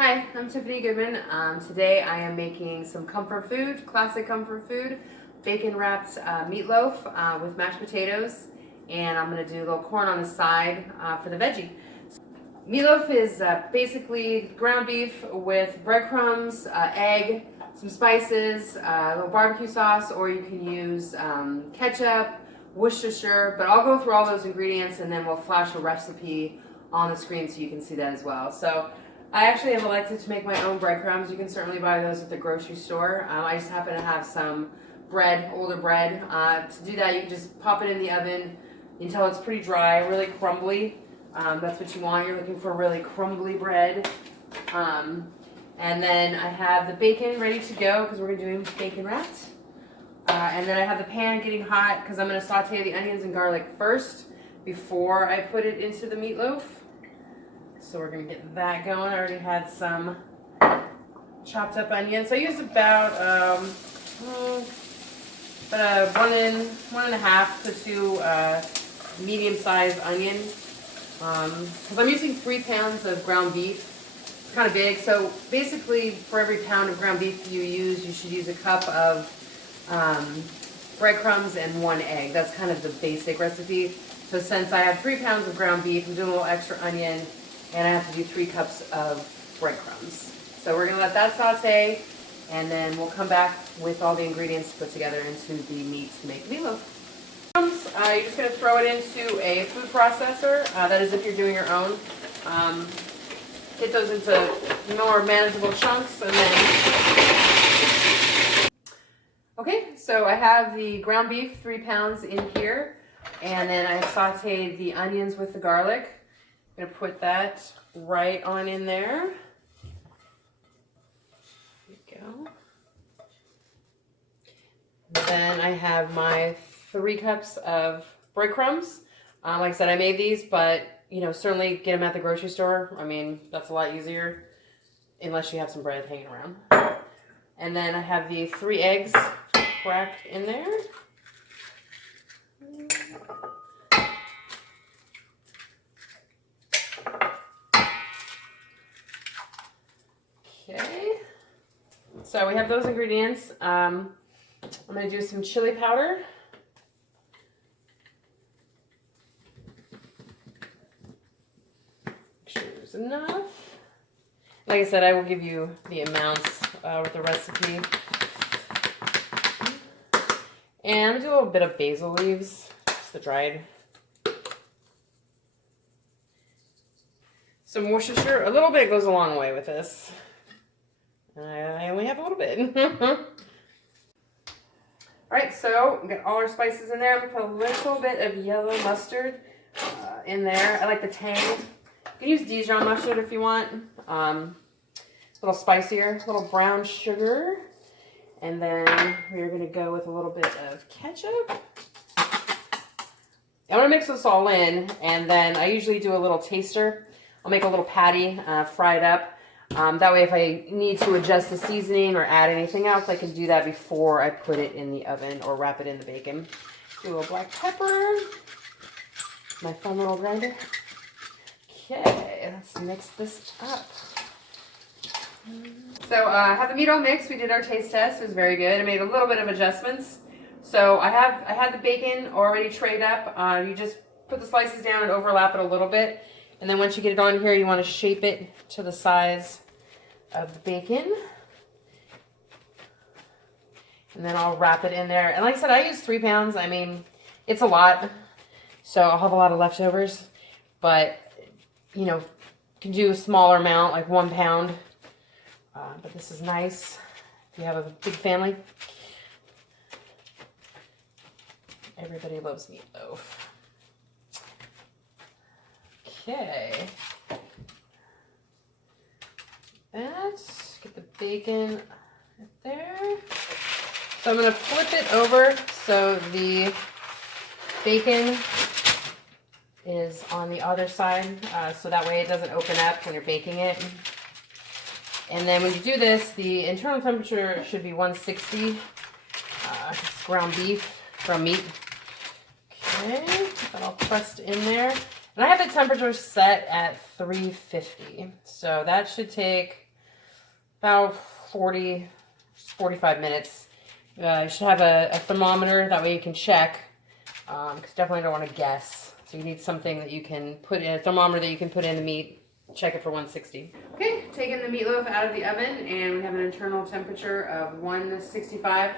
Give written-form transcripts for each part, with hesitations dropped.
Hi, I'm Tiffany Goodman. Today I am making some comfort food, classic comfort food, bacon wrapped meatloaf with mashed potatoes, and I'm going to do a little corn on the side for the veggie. Meatloaf is basically ground beef with breadcrumbs, egg, some spices, a little barbecue sauce, or you can use ketchup, Worcestershire, but I'll go through all those ingredients and then we'll flash a recipe on the screen so you can see that as well. So I actually have elected to make my own breadcrumbs. You can certainly buy those at the grocery store. I just happen to have some bread, older bread. To do that, you can just pop it in the oven until it's pretty dry, really crumbly. That's what you want. You're looking for really crumbly bread. And then I have the bacon ready to go because we're going to do bacon wrapped. And then I have the pan getting hot because I'm going to saute the onions and garlic first before I put it into the meatloaf. So we're going to get that going. I already had some chopped up onions. I used about 1.5 to 2 medium-sized onions. Because I'm using 3 pounds of ground beef. It's kind of big. So basically, for every pound of ground beef you use, you should use a cup of breadcrumbs and 1 egg. That's kind of the basic recipe. So since I have 3 pounds of ground beef, I'm doing a little extra onion, and I have to do 3 cups of breadcrumbs. So we're gonna let that saute, and then we'll come back with all the ingredients to put together into the meat to make meatloaf. You're just gonna throw it into a food processor. That is if you're doing your own. Get those into more manageable chunks, and then okay, so I have the ground beef, 3 pounds in here, and then I sauteed the onions with the garlic. I'm going to put that right on in there. There we go. Then I have my 3 cups of breadcrumbs. Like I said, I made these, but you know, certainly get them at the grocery store. I mean, that's a lot easier unless you have some bread hanging around. And then I have the 3 eggs cracked in there. Okay, so we have those ingredients. I'm going to do some chili powder. Make sure there's enough. Like I said, I will give you the amounts with the recipe. And I'm going to do a little bit of basil leaves, just the dried. Some Worcestershire, a little bit goes a long way with this. I only have a little bit. Alright, so we got all our spices in there. I'm going to put a little bit of yellow mustard in there. I like the tang. You can use Dijon mustard if you want. It's a little spicier. A little brown sugar. And then we're going to go with a little bit of ketchup. I'm going to mix this all in, and then I usually do a little taster. I'll make a little patty, fry it up. That way if I need to adjust the seasoning or add anything else, I can do that before I put it in the oven or wrap it in the bacon. Do a little black pepper. My fun little grinder. Okay, let's mix this up. So I have the meat all mixed. We did our taste test. It was very good. I made a little bit of adjustments. So I had the bacon already trayed up. You just put the slices down and overlap it a little bit. And then once you get it on here, you want to shape it to the size of the bacon. And then I'll wrap it in there. And like I said, I use 3 pounds. I mean, it's a lot. So I'll have a lot of leftovers. But, you know, you can do a smaller amount, like 1 pound. But this is nice if you have a big family. Everybody loves meatloaf. Okay. Get the bacon right there. So I'm going to flip it over so the bacon is on the other side, so that way it doesn't open up when you're baking it. And then when you do this, the internal temperature should be 160. It's ground beef, ground meat. Okay, get that all pressed in there. And I have the temperature set at 350. So that should take about 45 minutes. You should have a thermometer, that way you can check, because definitely don't want to guess. So you need something that you can put in, a thermometer that you can put in the meat, check it for 160. Okay, taking the meatloaf out of the oven, and we have an internal temperature of 165.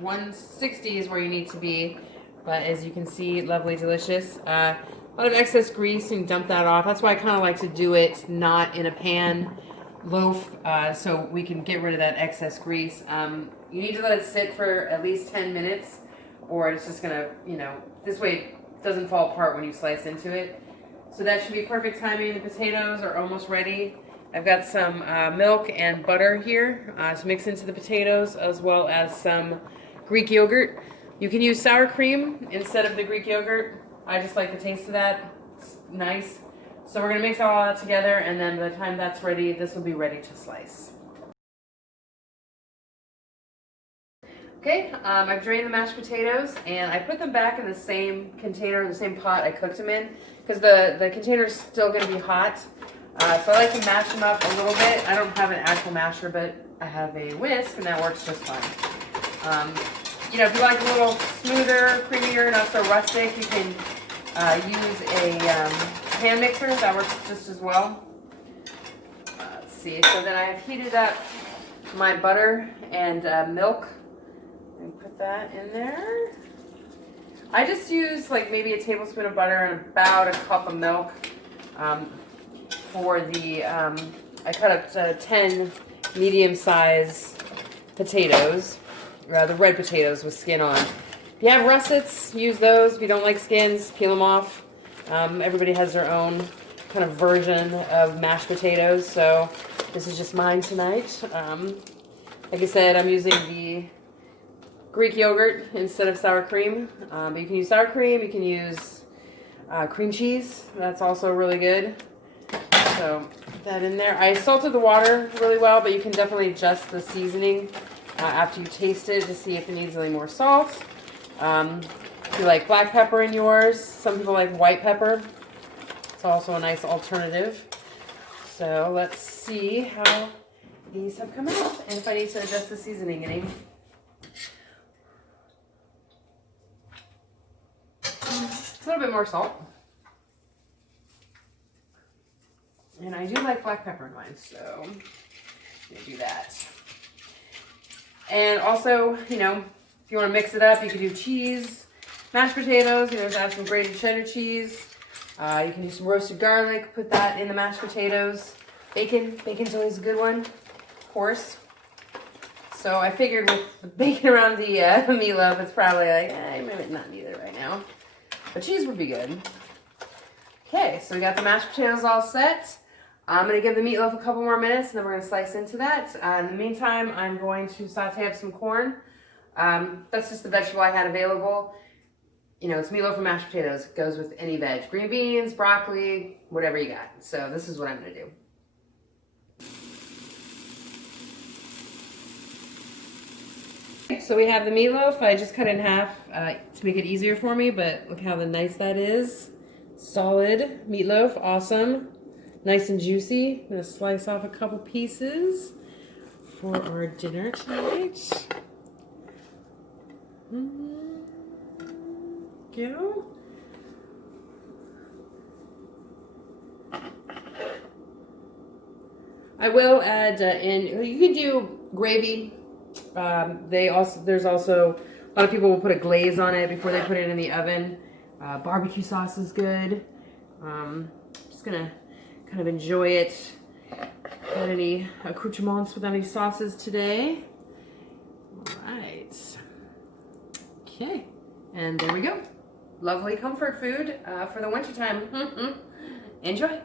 160 is where you need to be, but as you can see, lovely, delicious. A lot of excess grease, and dump that off. That's why I kind of like to do it not in a pan loaf, so we can get rid of that excess grease. You need to let it sit for at least 10 minutes, or it's just gonna, this way it doesn't fall apart when you slice into it. So that should be perfect timing. The potatoes are almost ready. I've got some milk and butter here to mix into the potatoes, as well as some Greek yogurt. You can use sour cream instead of the Greek yogurt. I just like the taste of that. It's nice. So we're gonna mix all that together, and then by the time that's ready, this will be ready to slice. Okay, I've drained the mashed potatoes, and I put them back in the same container, the same pot I cooked them in, because the container is still going to be hot. So I like to mash them up a little bit. I don't have an actual masher, but I have a whisk, and that works just fine. If you like a little smoother, creamier, not so rustic, you can use a hand mixer. That works just as well. Let's see. So then I have heated up my butter and milk. And put that in there. I just use like maybe a tablespoon of butter and about a cup of milk for the, I cut up 10 medium-sized potatoes, the red potatoes with skin on. If you have russets, use those. If you don't like skins, peel them off. Everybody has their own kind of version of mashed potatoes, so this is just mine tonight. Like I said, I'm using the Greek yogurt instead of sour cream. But you can use sour cream, you can use cream cheese. That's also really good. So put that in there. I salted the water really well, but you can definitely adjust the seasoning after you taste it to see if it needs any more salt. If you like black pepper in yours, some people like white pepper. It's also a nice alternative. So let's see how these have come out and if I need to adjust the seasoning any. A little bit more salt. And I do like black pepper in mine, so I'm gonna do that. And also, if you want to mix it up, you can do cheese, mashed potatoes, just add some grated cheddar cheese. You can do some roasted garlic, put that in the mashed potatoes. Bacon, bacon's always a good one, of course. So I figured with the bacon around the meatloaf, it's probably like, maybe not need it right now. But cheese would be good. Okay, so we got the mashed potatoes all set. I'm going to give the meatloaf a couple more minutes, and then we're going to slice into that. In the meantime, I'm going to saute up some corn. That's just the vegetable I had available. It's meatloaf and mashed potatoes. It goes with any veg. Green beans, broccoli, whatever you got. So this is what I'm going to do. So we have the meatloaf. I just cut it in half to make it easier for me, but look how nice that is. Solid meatloaf, awesome. Nice and juicy. I'm gonna slice off a couple pieces for our dinner tonight. Go. I will add in, you can do gravy. There's also, a lot of people will put a glaze on it before they put it in the oven. Barbecue sauce is good. Just gonna kind of enjoy it. Got any accoutrements with any sauces today? All right. Okay, and there we go. Lovely comfort food for the wintertime. Enjoy.